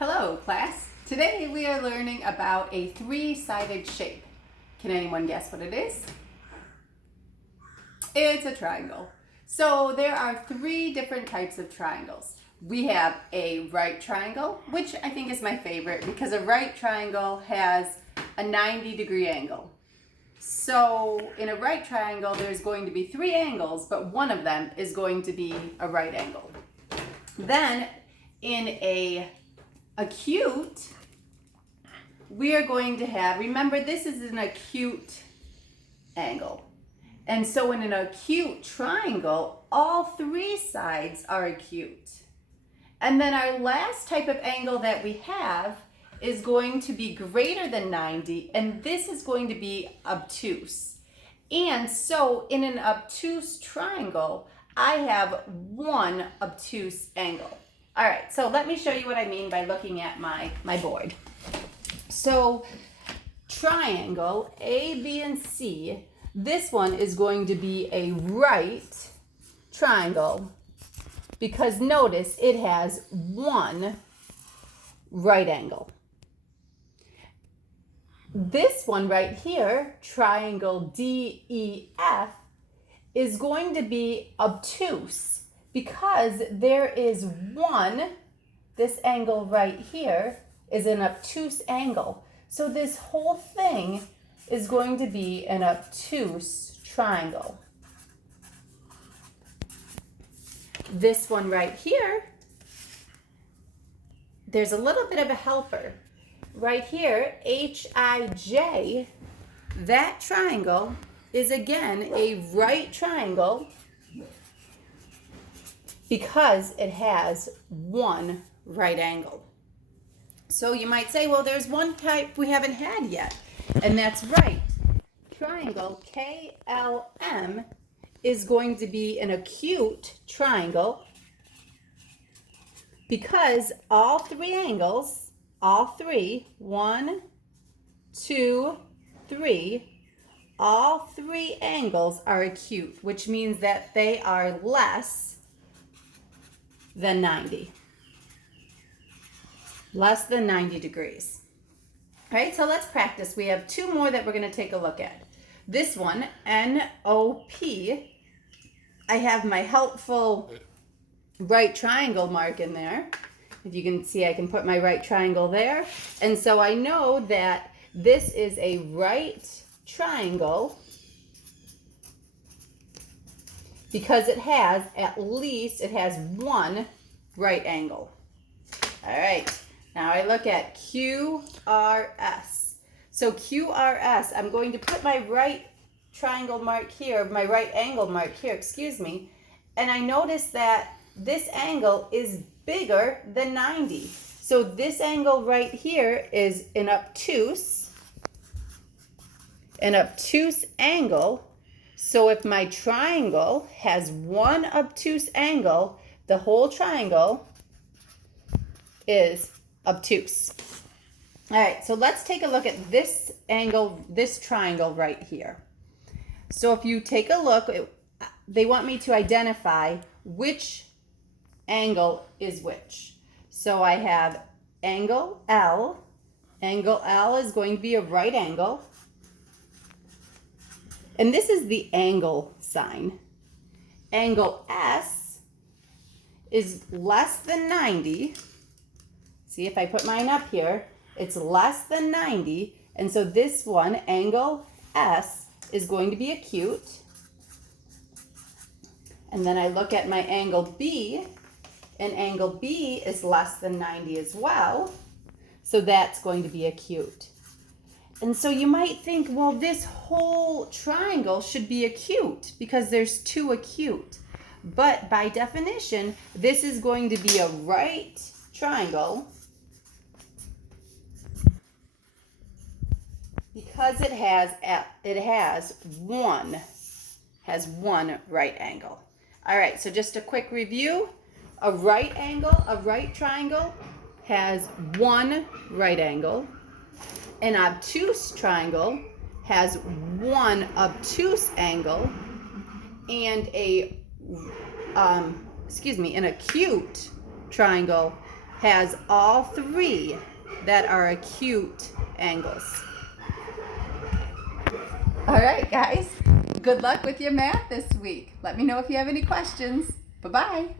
Hello, class. Today we are learning about a three-sided shape. Can anyone guess what it is? It's a triangle. So there are three different types of triangles. We have a right triangle, which I think is my favorite because a right triangle has a 90-degree angle. So in a right triangle, there's going to be three angles, but one of them is going to be a right angle. Then in a acute, we are going to have, remember this is an acute angle. And so in an acute triangle, all three sides are acute. And then our last type of angle that we have is going to be greater than 90, and this is going to be obtuse. And so in an obtuse triangle, I have one obtuse angle. All right, so let me show you what I mean by looking at my board. So triangle A, B, and C, this one is going to be a right triangle because notice it has one right angle. This one right here, triangle DEF, is going to be obtuse because there is one, this angle right here is an obtuse angle. So this whole thing is going to be an obtuse triangle. This one right here, there's a little bit of a helper. Right here, HIJ, that triangle is again a right triangle because it has one right angle. So you might say, well, there's one type we haven't had yet, and that's right. Triangle KLM is going to be an acute triangle because all three angles, all three, 1, 2, 3, all three angles are acute, which means that they are less than 90. Less than 90 degrees. All right, so let's practice. We have two more that we're going to take a look at. This one, NOP, I have my helpful right triangle mark in there. If you can see, I can put my right triangle there. And so I know that this is a right triangle because it has one right angle. All right, now I look at QRS. So QRS, I'm going to put my right triangle mark here, my right angle mark here, and I notice that this angle is bigger than 90. So this angle right here is an obtuse angle. So if my triangle has one obtuse angle, the whole triangle is obtuse. All right, so let's take a look at this angle, this triangle right here. So if you take a look, they want me to identify which angle is which. So I have angle L. Angle L is going to be a right angle. And this is the angle sign. Angle S is less than 90. See, if I put mine up here, it's less than 90. And so this one, angle S, is going to be acute. And then I look at my angle B, and angle B is less than 90 as well. So that's going to be acute. And so you might think, well, this whole triangle should be acute because there's two acute. But by definition, this is going to be a right triangle because it has one right angle. All right, so just a quick review. A right triangle has one right angle. An obtuse triangle has one obtuse angle, and an acute triangle has all three that are acute angles. All right, guys. Good luck with your math this week. Let me know if you have any questions. Bye-bye.